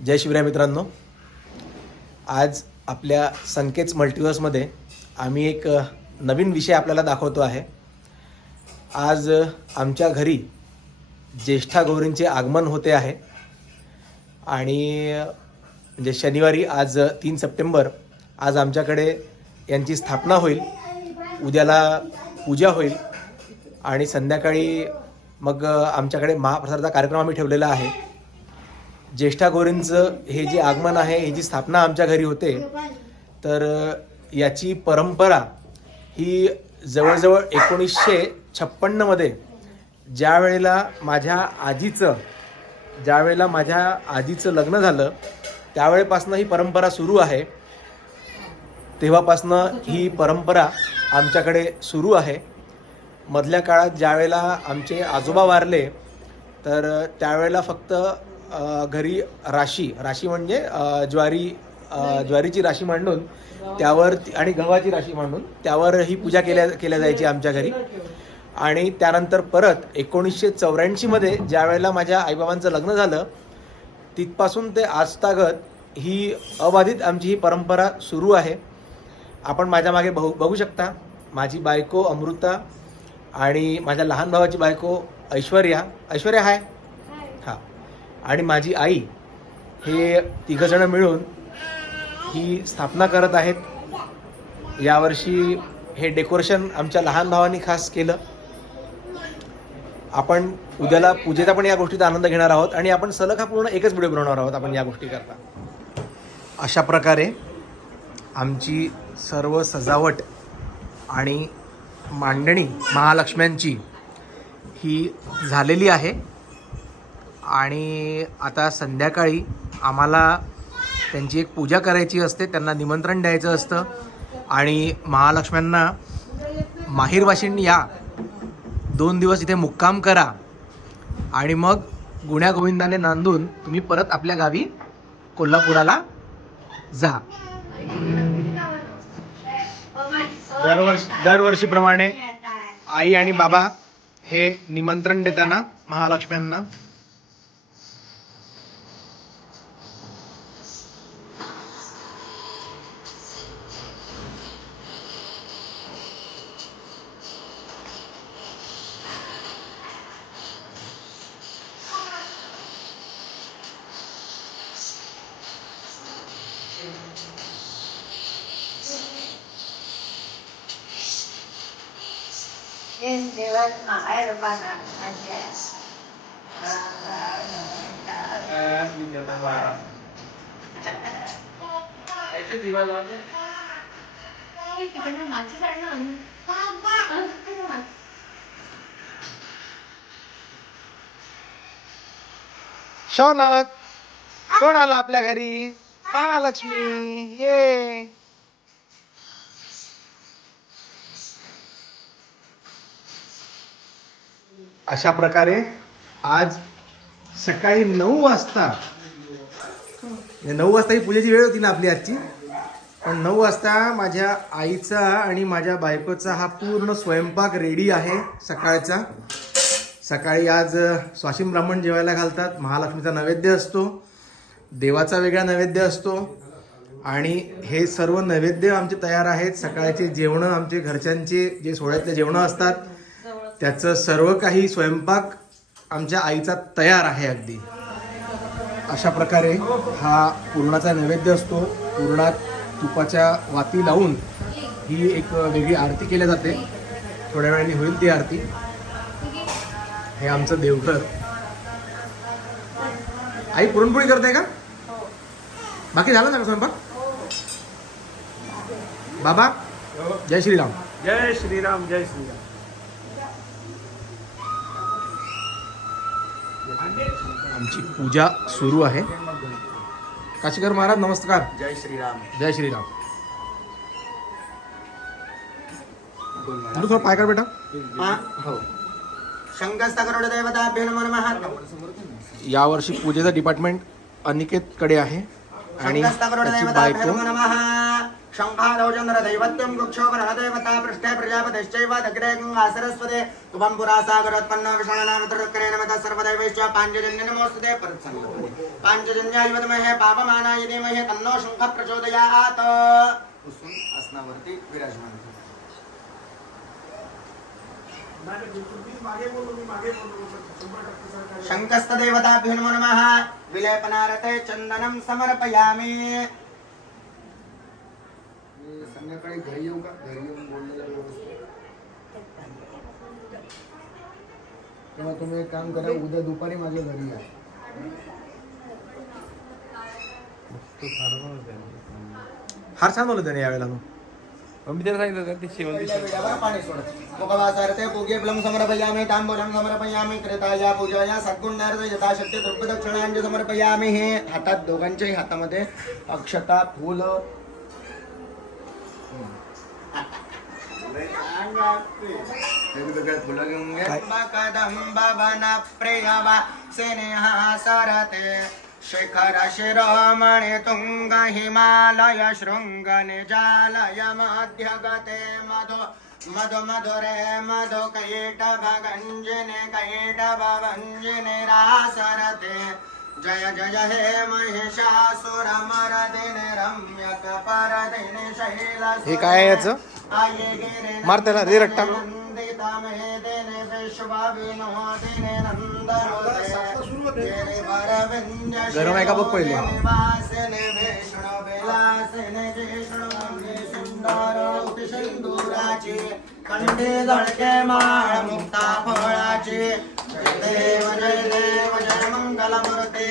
जय शिवराय मित्रांनो, आज आपल्या संकेत मल्टिवर्समध्ये आम्ही एक नवीन विषय आपल्याला दाखवतो आहे। आज आमच्या घरी ज्येष्ठा गौरींचे आगमन होते आहे आणि म्हणजे शनिवारी आज 3 सप्टेंबर आज आमच्याकडे यांची स्थापना होईल। उद्याला पूजा होईल आणि संध्याकाळी मग आमच्याकडे महाप्रसादाचा कार्यक्रम आम्ही ठेवलेला आहे। ज्येष्ठा गौरींचं हे जे आगमन आहे, ही जी स्थापना आमच्या घरी होते, तर याची परंपरा ही जवळजवळ 1956मध्ये ज्या वेळेला माझ्या आजीचं लग्न झालं त्यावेळेपासून ही परंपरा सुरू आहे। तेव्हापासून ही परंपरा आमच्याकडे सुरू आहे। मधल्या काळात ज्या वेळेला आमचे आजोबा वारले तर त्यावेळेला फक्त घरी राशी म्हणजे ज्वारीची राशी मांडून त्यावर आणि गव्हाची राशी मांडून त्यावर ही पूजा केल्या जायची आमच्या घरी। आणि त्यानंतर परत 1984मध्ये ज्या वेळेला माझ्या आईबाबांचं लग्न झालं तिथपासून ते आजतागत ही अबाधित आमची ही परंपरा सुरू आहे। आपण माझ्या मागे बघू शकता, माझी बायको अमृता आणि माझ्या लहान भावाची बायको ऐश्वर्या हाय हां, आणि माझी आई, हे तिघंजणं मिळून ही स्थापना करत आहेत। यावर्षी हे डेकोरेशन आमच्या लहान भावांनी खास केलं। आपण उद्याला पूजेचा पण या गोष्टीचा आनंद घेणार आहोत आणि आपण सलग हा पूर्ण एकच व्हिडिओ बनवणार आहोत आपण या गोष्टी करता। अशा प्रकारे आमची सर्व सजावट आणि मांडणी महालक्ष्म्यांची ही झालेली आहे आणि आता संध्याकाळी आम्हाला त्यांची एक पूजा करायची असते, त्यांना निमंत्रण द्यायचं असतं आणि महालक्ष्म्यांना माहीरवाशींनी या 2 दिवस इथे मुक्काम करा आणि मग गुण्या गोविंदाने नांदून तुम्ही परत आपल्या गावी कोल्हापुराला जा। दरवर्षीप्रमाणे आई आणि बाबा हे निमंत्रण देताना महालक्ष्म्यांना शौनक कोण आलं आपल्या घरी? महालक्ष्मी ये। अशा प्रकारे आज सकाळी 9 वाजता ही पूजेची वेळ होती ना आपली आजची, पण 9 वाजता माझ्या आईचा आणि माझ्या बायकोचा हा पूर्ण स्वयंपाक रेडी आहे सकाळचा। सकाळी आज स्वाशिम ब्राह्मण जेवायला घालतात, महालक्ष्मीचा नैवेद्य असतो, देवाचा वेगळा नैवेद्य असतो आणि हे सर्व नैवेद्य आमचे तयार आहेत। सकाळचे जेवणं आमचे घरच्यांचे जे सोहळ्यातले जेवणं असतात त्याचं सर्व काही स्वयंपाक आमच्या आईचा तयार आहे अगदी। अशा प्रकारे हा पूर्णाचा नैवेद्य असतो। पूर्णात तुपाच्या वाती लावून ही एक वेगळी आरती केली जाते, थोड्या वेळाने होईल ती आरती। हे आमचं देवघर। आई पुरणपोळी करते का? बाकी झालं ना स्वयंपाक? बाबा जय श्रीराम। जय श्रीराम, जय श्रीराम। आमची पूजा सुरू आहे। काशीकर महाराज नमस्कार। जय श्रीराम। जय श्रीराम। थोडं पाय कर बेटा। हो। शंकरस्तकरोड देवताभ्यो नमो नमः। यावर्षी पूजेचं डिपार्टमेंट अनिकेतकडे आहे आणि त्याची बायको शंखादौ चन्द्रदैवत्यं कुक्षोपरणदेवता पृष्ठे प्रजापतिश्चैव दग्रे गङ्गा सरस्वते तुभं पुरा सागरोत्पन्नो विष्णुनामतरुक्करे नमः सर्वदैवैश्च पाञ्चजन्य नमोऽस्तुते परत्सङ्गपदे पाञ्चजन्याय विद्महे पापमानाय धीमहि तन्नो शंखः प्रचोदयात् कुसुम आसनावरती विराजमान शंकस्तदेवताभ्यो नमो नमः विलेपनारते चंदनं समर्पयामि संध्याकाळी घरी येऊ का घरी येऊन बोललेलं व्यवस्थित तेव्हा तुम्ही एक काम करा उद्या दुपारी माझ्या घरी या फार छान बोलत त्याने यावेळेला मग मी त्याला सांगितलं होतं ते शेवंती वेळेवर पाणी सोडत मुखवासार्थे पूज्यफलं समर्पयामि तांबूलं समर्पयामि कृताया पूजाया सद्गुण्यार्थ यथाशक्ती द्रव्यदक्षिणांची समर्पयामि हे हातात दोघांच्याही हातामध्ये अक्षता फूल वेगवेगळ्या फुलं घेऊन घ्या कदंबवन प्रियवा स्नेहा सरते शिखर शिरोमणि तुंग हिमालय शृंग निजालय मध्यगते मधु मधु मधुरे मधु कैटभ गंजिने कैटभ भंजिने रासरते जय जय हे महिषासुर मर्दिने रम्यक परदिने शैल हे काय आहे याचं? मार त्याला, रे रट्टा. गरम आहे का बघ पहिले. कंडे जळके माळ मुक्ता फळाची जय देव जय मंगलमूर्ती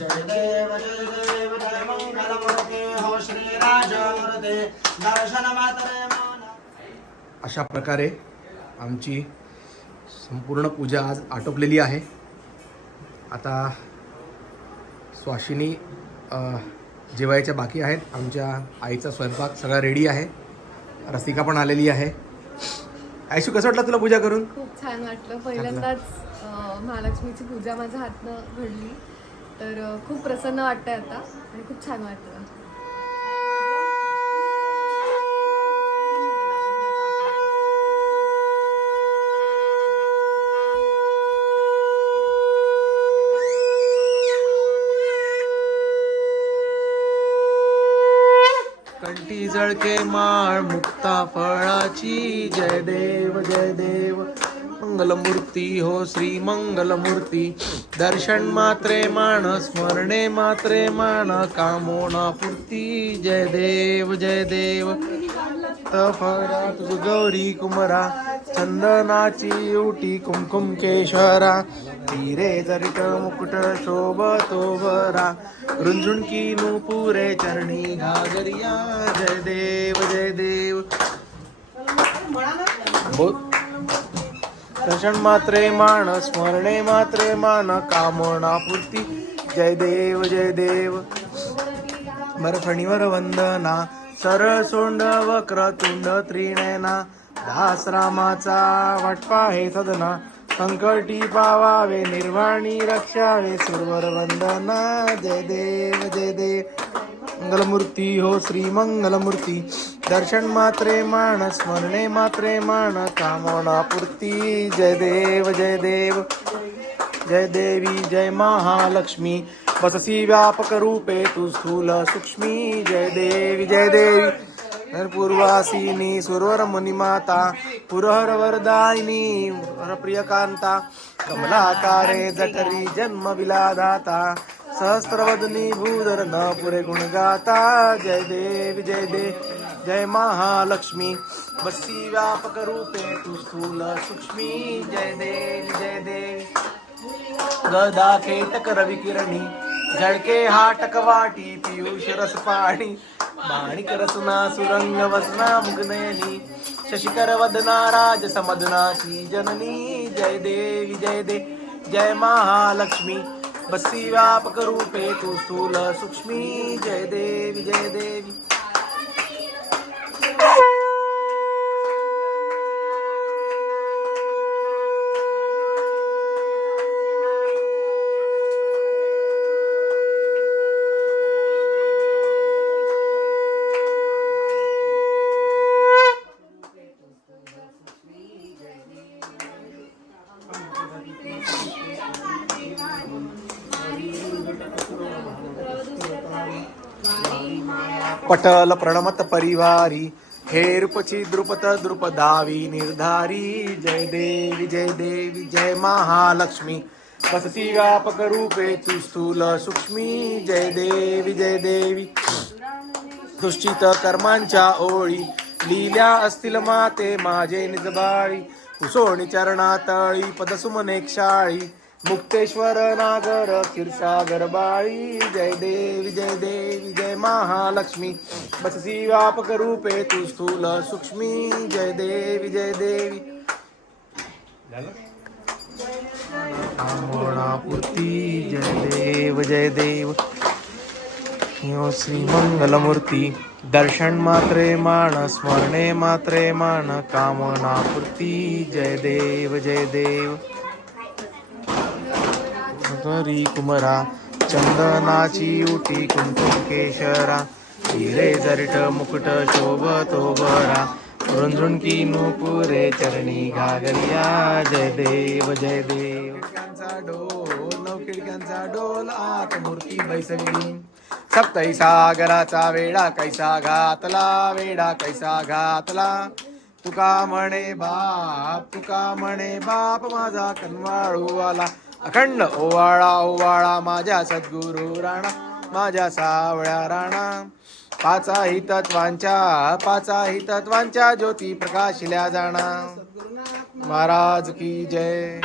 जय देव जय मंगलमूर्ती हो श्रीराजमूर्ती दर्शन मात्रे मन. अशा प्रकारे आमची संपूर्ण पूजा आज आटोपलेली आहे. आता स्वाशिनी जेवायच्या बाकी आहेत. आमच्या आईचा स्वयंपाक सगळा रेडी आहे. रसिका पण आलेली आहे. आयशू कसं वाटलं तुला पूजा करून? खूप छान वाटलं. पहिल्यांदाच महालक्ष्मीची पूजा माझ्या हातनं घडली, तर खूप प्रसन्न वाटतंय आता आणि खूप छान वाटतं. कंठी जळके माळ मुक्ता फळाची जय देव जय देव मंगलमूर्ती हो श्री मंगलमूर्ती. दर्शन मात्रे मान स्मरणे मात्रे मान कामोना पूर्ती जय देव जय देव. तफळा तुझ गौरी कुमरा चंदनाची उटी कुमकुम केशरा तीरे जरिट मुकुट शोभतो बरा रुंझुणकी नुपुरे चरणी घागरिया जय देव जय देव. दर्शन मात्रे मान स्मरणे मात्रे मान कामना पूर्ती जय देव जय देव. बरफणीवर वंदना सरळ सोंड वक्रतुंड त्रिनयना दास रामाचा वाटपा हे सदना संकटी पावावे निर्वाणी रक्षावे सुरवर वंदना जय देव जय देव. मंगलमूर्ती हो श्री मंगलमूर्ती. दर्शन मात्रे मान स्मरणे मात्रे मान कामना पूर्ती जय देव जय देव. जय देवी जय महालक्ष्मी बससी व्यापक रूपे तू स्थूल सूक्ष्मी जय देवी जय देवी. पूर्वासिनी सुरवर मुनिमाता पुरहर वरदायिनी प्रियकांता कमलाकारे जठरी जन्म विलादाता सहस्त्रवदनी भूधर न पुरे गुणगाता जय देव जय देव. जय महालक्ष्मी बसी व्यापक रूपे तू स्थूल सूक्ष्मी जय देवी जय देवी. गदा केटक रविकिरणी झळके हाटक वाटी पियुष रस पाणी माणिक रसना सुरंग वसना मुग्नयनी शशिकर वदना राज समदनाची जननी जय देवी जय देव. जय महालक्ष्मी बसी व्यापक रूपे तू स्थूल सूक्ष्मी जय देवी जय देवी. पटल प्रणमत परिवारी हे रूपची द्रुपद द्रुपदावी निर्धारी जय देवी जय महालक्ष्मी बसती व्यापक रूपे तू स्थूल सूक्ष्मी जय देवी. दुष्टित कर्मांच्या ओळी लिहिल्या असतील माते माझे निजबाळी कुसोणी चरणातळी पदसुमने क्षाळी मुक्तेश्वर नागर क्षीरसागर बाळी जय देवी जय महालक्ष्मी बससी व्यापक रूपे तू स्थूल सूक्ष्मी जय देवी. पूर्ती जय देव यो श्री मंगलमूर्ती दर्शन मात्रे मान स्मरणे मात्रे मान कामना पूर्ती जय देव. हरी कुमरा चंदनाची उटी कुंकुम केशरा हिरे जरिट मुकुट शोभतो बरा रुंझुणकी नुपुरे चरणी घागरिया जय देव. खिडक्यांचा डोल नऊ खिडक्यांचा डोल आत मूर्ती बैसवी सप्तही सागराचा वेडा कैसा घातला तुका म्हणे बाप माझा कनवाळू आला अखंड ओवाळा माझ्या सद्गुरु राणा माझ्या सावळ्या राणा पाचाही तत्वांच्या ज्योती प्रकाशिल्या जाणा महाराज की जय.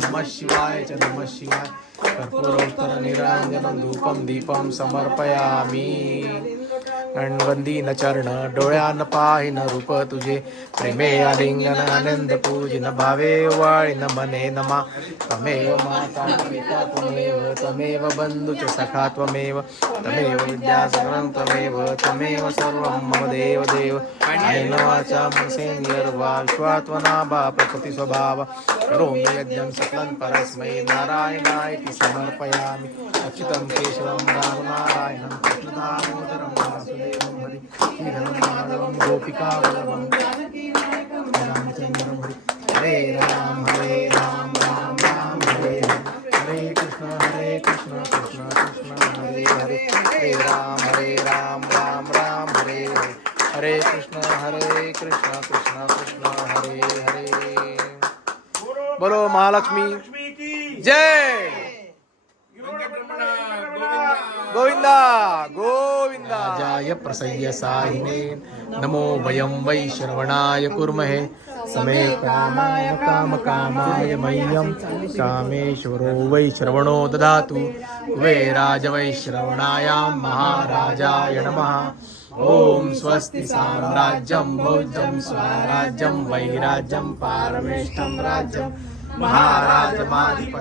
नमः शिवाय कर्पूरोत्तर निरांजनं धूपम दीपम समर्पयामि. वंदीन चरण डोळ्यान पाहिन रूप तुझे प्रेमे आलिंगन आनंद पूजिन भावे वाळीन मने नमा तमेव माता पिता तमेव बंधु च सखा तमेव विद्या सर्वं तमेव सर्वं मम देव अनेन वाचा मनसेन्द्रियर्वा विश्वात्मना प्रकृति स्वभाव करोमि यज्ञं सकलं परस्मै नारायणाय समर्पयामि. अच्युतं केशवं रामनारायणं कृष्णदामोदरं वासुदेवं हरि श्रीधरं माधवं गोपिकावल्लभं रामचन्द्रं हरे राम राम राम हरे हरे कृष्ण कृष्ण कृष्ण हरे हरे हरे राम राम हरे हरे कृष्ण कृष्ण हरे हरे. बोलो महालक्ष्मी जय. गोविंदा जय प्रसय्य साहिने नमो वयं वै श्रवणाय कुर्महे समे कामाय मह्यं कामेश्वरो वै श्रवणो ददातु कुबेराज वै श्रवणायां महाराजाय नमः. ओम स्वस्ति साम्राज्यं भोज्यं स्वराज्यं वैराज्यं पारमेष्ठं राज्यं महाराजमाधिपत्यमयं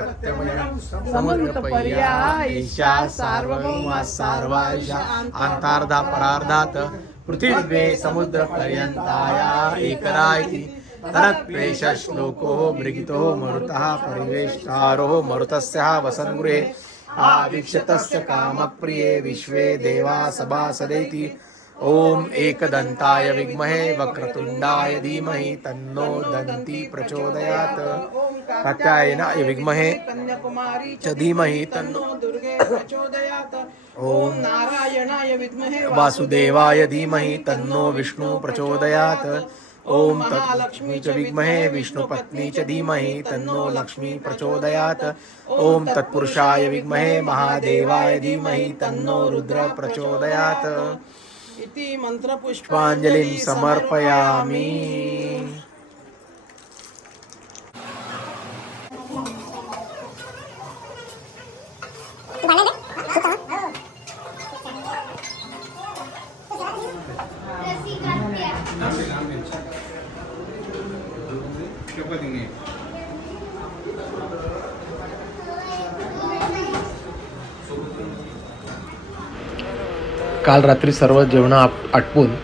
समुद्रपर्या ईशा सार्वभौमा सार्वाईशा अंतर्धा परार्धात पृथिव्ये समुद्रपर्यंताया एकरायति तनत्प्रेष श्लोको मृगितो मरुतः परिवेष्टारो मरुतस्यः वसन्गृहे आवीक्षतस्य कामप्रिये विश्वे देवा सभासदेति. ओम एकदंताय विद्महे वक्रतुंडाय धीमहि तन्नो दन्ती प्रचोदयात्. कात्यायनाय विद्महे च धीमहि तन्नो दुर्गे प्रचोदयात्. ओम नारायणाय विद्महे वासुदेवाय धीमहि तन्नो विष्णु प्रचोदयात्. ओम तत्लक्ष्मी च विद्महे विष्णुपत्नी च धीमहि तन्नो लक्ष्मी प्रचोदयात्. ओम तत्पुरुषाय विद्महे महादेवाय धीमहि तन्नो रुद्र प्रचोदयात्. इति पुष्पांजलिं समर्पयामि. काल रात्री सर्व जेवणं आटपून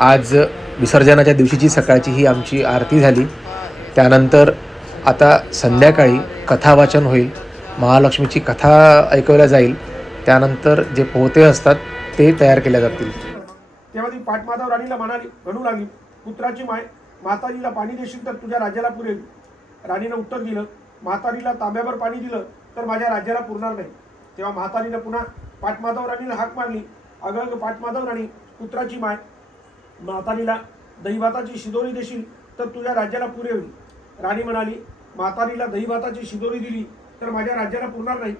आज विसर्जनाच्या दिवशीची सकाळची ही आमची आरती झाली. त्यानंतर आता संध्याकाळी कथावाचन होईल, महालक्ष्मीची कथा ऐकवल्या जाईल. त्यानंतर जे पोहते असतात ते तयार केल्या जातील. तेव्हा ती पाटमाता राणीला म्हणू लागली, पुत्राची माय, म्हातारीला पाणी देशील तर तुझ्या राज्याला पुरेल. राणीनं उत्तर दिलं, म्हातारीला तांब्यावर पाणी दिलं तर माझ्या राज्याला पुरणार नाही. तेव्हा म्हातारीनं पुन्हा पाटमाधव राणीला हाक मारली, अगं पाटमाधव राणी, पुत्राची माय, म्हातारीला दहीभाताची शिदोरी देशील तर तुझ्या राज्याला पुरेल. राणी म्हणाली, म्हातारीला दहीभाताची शिदोरी दिली तर माझ्या राज्याला पुरणार नाही.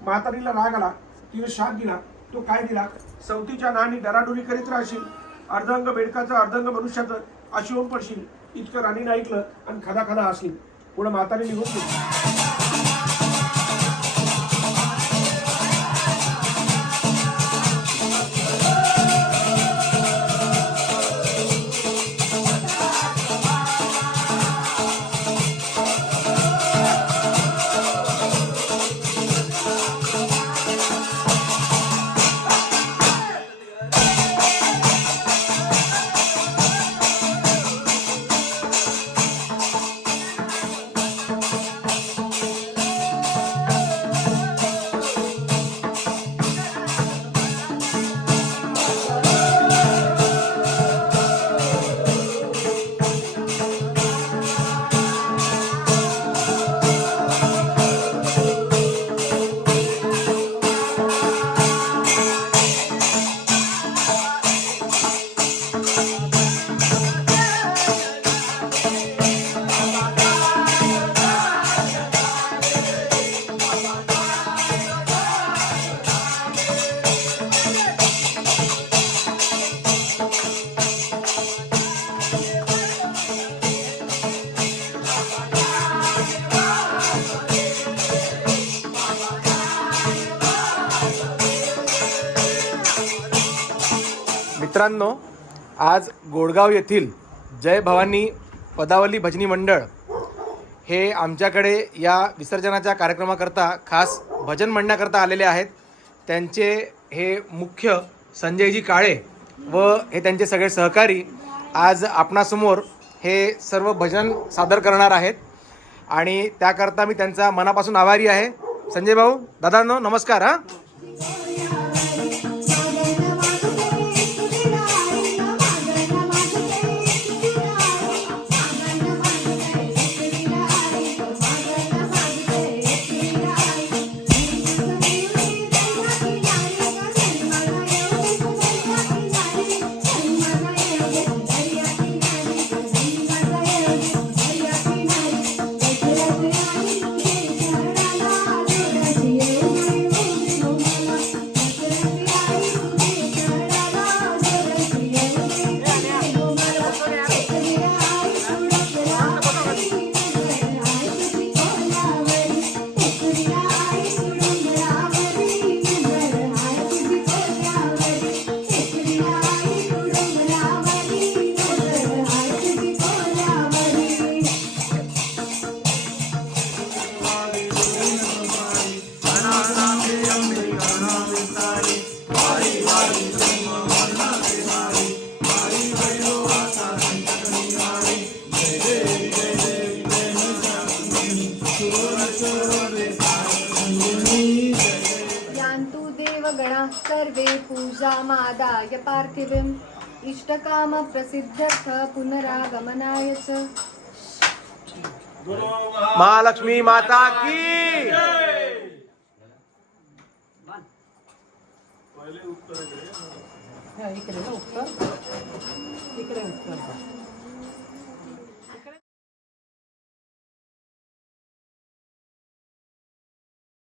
म्हातारीला राग आला, तिने शाप दिला. तो काय दिला, सवतीच्या नाणी डराडोरी करीत राहशील, अर्धांग बेडकाचं अर्धांग मनुष्याचं अशी होऊन पडशील. इतकं राणीनं ऐकलं आणि खदा खदा हसली. पुढे म्हातारी निघून गेली. मित्रांनो, आज गोडगाव येथील जय भवानी पदावली भजनी मंडळ हे आमच्याकडे या विसर्जनाच्या कार्यक्रमाकरता खास भजन म्हणण्याकरता आलेले आहेत. त्यांचे हे मुख्य संजयजी काळे व हे त्यांचे सगळे सहकारी आज आपणासमोर हे सर्व भजन सादर करणार आहेत आणि त्याकरता मी त्यांचा मनापासून आभारी आहे. संजय भाऊ, दादांनो नमस्कार. हां, सर्वे पूजामादाय पार्थिवीम् इष्टकामप्रसिद्ध्यर्थ पुनरागमनाय च. महालक्ष्मी माता की. इकडे उत्तर